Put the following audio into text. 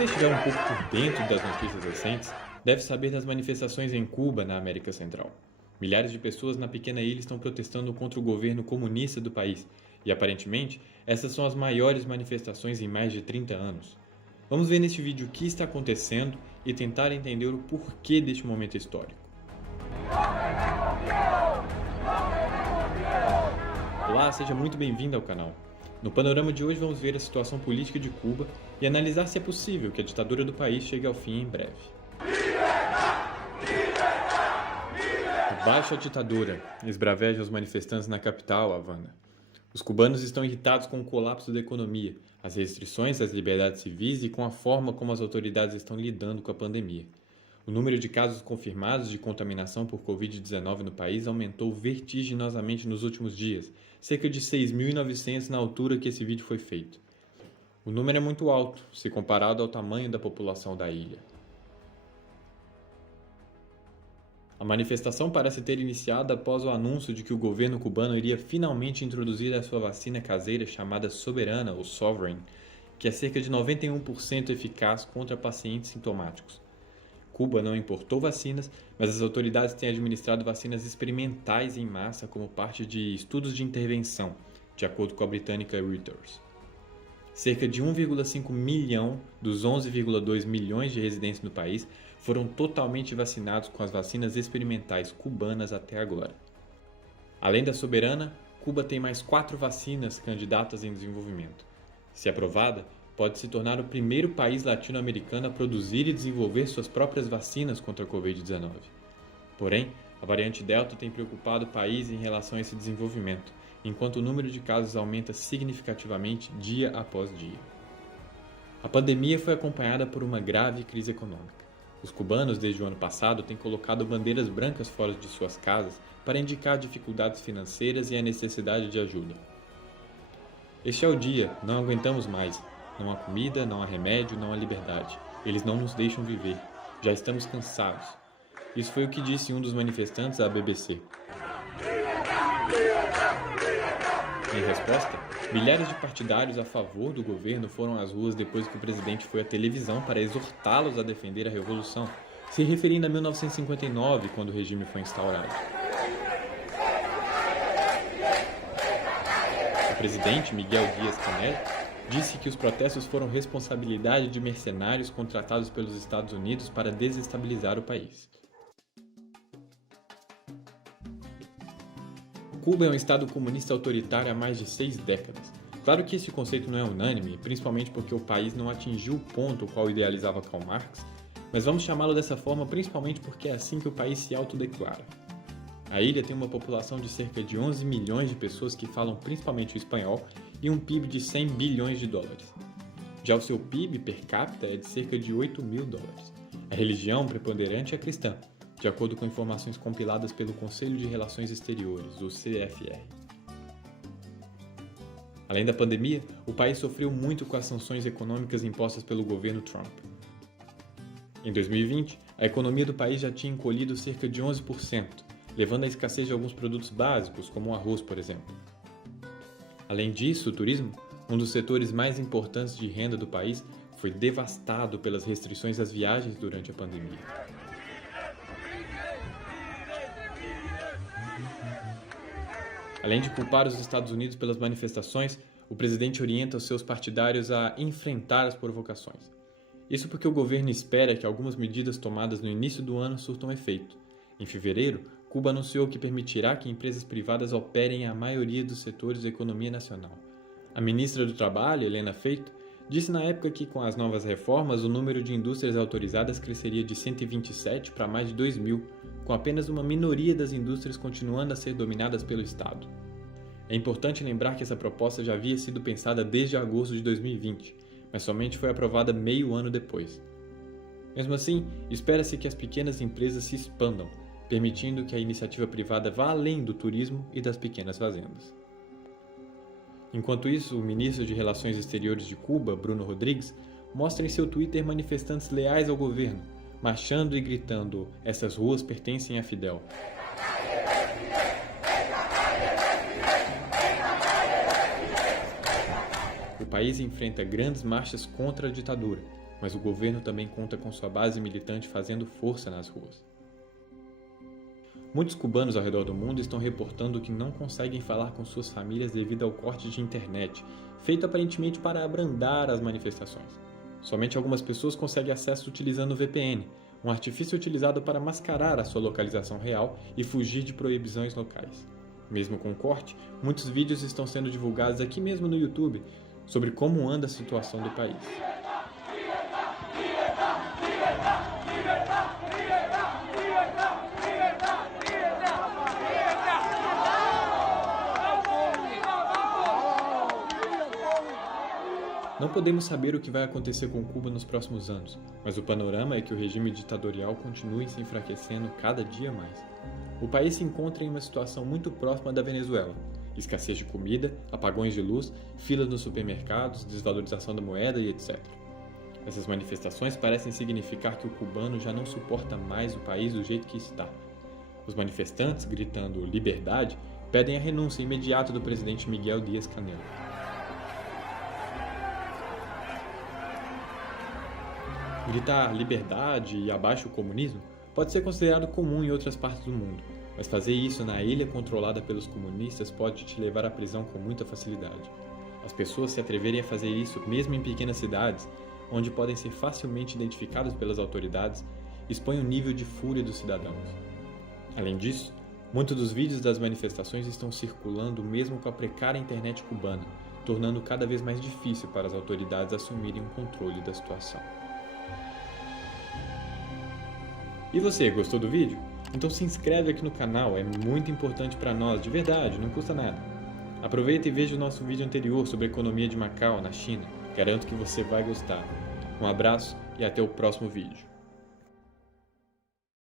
você estiver um pouco por dentro das notícias recentes, deve saber das manifestações em Cuba, na América Central. Milhares de pessoas na pequena ilha estão protestando contra o governo comunista do país, e aparentemente essas são as maiores manifestações em mais de 30 anos. Vamos ver neste vídeo o que está acontecendo e tentar entender o porquê deste momento histórico. Olá, seja muito bem-vindo ao canal. No panorama de hoje vamos ver a situação política de Cuba e analisar se é possível que a ditadura do país chegue ao fim em breve. Abaixo a ditadura, esbraveja os manifestantes na capital, Havana. Os cubanos estão irritados com o colapso da economia, as restrições às liberdades civis e com a forma como as autoridades estão lidando com a pandemia. O número de casos confirmados de contaminação por Covid-19 no país aumentou vertiginosamente nos últimos dias, cerca de 6.900 na altura que esse vídeo foi feito. O número é muito alto, se comparado ao tamanho da população da ilha. A manifestação parece ter iniciado após o anúncio de que o governo cubano iria finalmente introduzir a sua vacina caseira chamada Soberana, ou Sovereign, que é cerca de 91% eficaz contra pacientes sintomáticos. Cuba não importou vacinas, mas as autoridades têm administrado vacinas experimentais em massa como parte de estudos de intervenção, de acordo com a britânica Reuters. Cerca de 1,5 milhão dos 11,2 milhões de residentes no país foram totalmente vacinados com as vacinas experimentais cubanas até agora. Além da Soberana, Cuba tem mais 4 vacinas candidatas em desenvolvimento. Se aprovada, pode se tornar o primeiro país latino-americano a produzir e desenvolver suas próprias vacinas contra a Covid-19. Porém, a variante Delta tem preocupado o país em relação a esse desenvolvimento, enquanto o número de casos aumenta significativamente dia após dia. A pandemia foi acompanhada por uma grave crise econômica. Os cubanos, desde o ano passado, têm colocado bandeiras brancas fora de suas casas para indicar dificuldades financeiras e a necessidade de ajuda. Este é o dia, não aguentamos mais. Não há comida, não há remédio, não há liberdade. Eles não nos deixam viver. Já estamos cansados. Isso foi o que disse um dos manifestantes à BBC. Em resposta, milhares de partidários a favor do governo foram às ruas depois que o presidente foi à televisão para exortá-los a defender a revolução, se referindo a 1959, quando o regime foi instaurado. O presidente, Miguel Díaz-Canel, disse que os protestos foram responsabilidade de mercenários contratados pelos Estados Unidos para desestabilizar o país. Cuba é um estado comunista autoritário há mais de 6 décadas. Claro que esse conceito não é unânime, principalmente porque o país não atingiu o ponto ao qual idealizava Karl Marx, mas vamos chamá-lo dessa forma principalmente porque é assim que o país se autodeclara. A ilha tem uma população de cerca de 11 milhões de pessoas que falam principalmente o espanhol e um PIB de 100 bilhões de dólares. Já o seu PIB per capita é de cerca de 8 mil dólares. A religião preponderante é cristã, de acordo com informações compiladas pelo Conselho de Relações Exteriores, o CFR. Além da pandemia, o país sofreu muito com as sanções econômicas impostas pelo governo Trump. Em 2020, a economia do país já tinha encolhido cerca de 11%, levando à escassez de alguns produtos básicos, como o arroz, por exemplo. Além disso, o turismo, um dos setores mais importantes de renda do país, foi devastado pelas restrições às viagens durante a pandemia. Além de culpar os Estados Unidos pelas manifestações, o presidente orienta os seus partidários a enfrentar as provocações. Isso porque o governo espera que algumas medidas tomadas no início do ano surtam efeito. Em fevereiro, Cuba anunciou que permitirá que empresas privadas operem a maioria dos setores da economia nacional. A ministra do Trabalho, Helena Feito, disse na época que com as novas reformas o número de indústrias autorizadas cresceria de 127 para mais de 2.000, com apenas uma minoria das indústrias continuando a ser dominadas pelo Estado. É importante lembrar que essa proposta já havia sido pensada desde agosto de 2020, mas somente foi aprovada meio ano depois. Mesmo assim, espera-se que as pequenas empresas se expandam, permitindo que a iniciativa privada vá além do turismo e das pequenas fazendas. Enquanto isso, o ministro de Relações Exteriores de Cuba, Bruno Rodrigues, mostra em seu Twitter manifestantes leais ao governo, marchando e gritando: "Essas ruas pertencem a Fidel". O país enfrenta grandes marchas contra a ditadura, mas o governo também conta com sua base militante fazendo força nas ruas. Muitos cubanos ao redor do mundo estão reportando que não conseguem falar com suas famílias devido ao corte de internet, feito aparentemente para abrandar as manifestações. Somente algumas pessoas conseguem acesso utilizando o VPN, um artifício utilizado para mascarar a sua localização real e fugir de proibições locais. Mesmo com o corte, muitos vídeos estão sendo divulgados aqui mesmo no YouTube sobre como anda a situação do país. Não podemos saber o que vai acontecer com Cuba nos próximos anos, mas o panorama é que o regime ditatorial continue se enfraquecendo cada dia mais. O país se encontra em uma situação muito próxima da Venezuela: escassez de comida, apagões de luz, filas nos supermercados, desvalorização da moeda e etc. Essas manifestações parecem significar que o cubano já não suporta mais o país do jeito que está. Os manifestantes, gritando "liberdade", pedem a renúncia imediata do presidente Miguel Díaz-Canel. Gritar liberdade e abaixo o comunismo pode ser considerado comum em outras partes do mundo, mas fazer isso na ilha controlada pelos comunistas pode te levar à prisão com muita facilidade. As pessoas se atreverem a fazer isso mesmo em pequenas cidades, onde podem ser facilmente identificados pelas autoridades, expõe o nível de fúria dos cidadãos. Além disso, muitos dos vídeos das manifestações estão circulando mesmo com a precária internet cubana, tornando cada vez mais difícil para as autoridades assumirem o controle da situação. E você, gostou do vídeo? Então se inscreve aqui no canal, é muito importante para nós, de verdade, não custa nada. Aproveita e veja o nosso vídeo anterior sobre a economia de Macau, na China. Garanto que você vai gostar. Um abraço e até o próximo vídeo.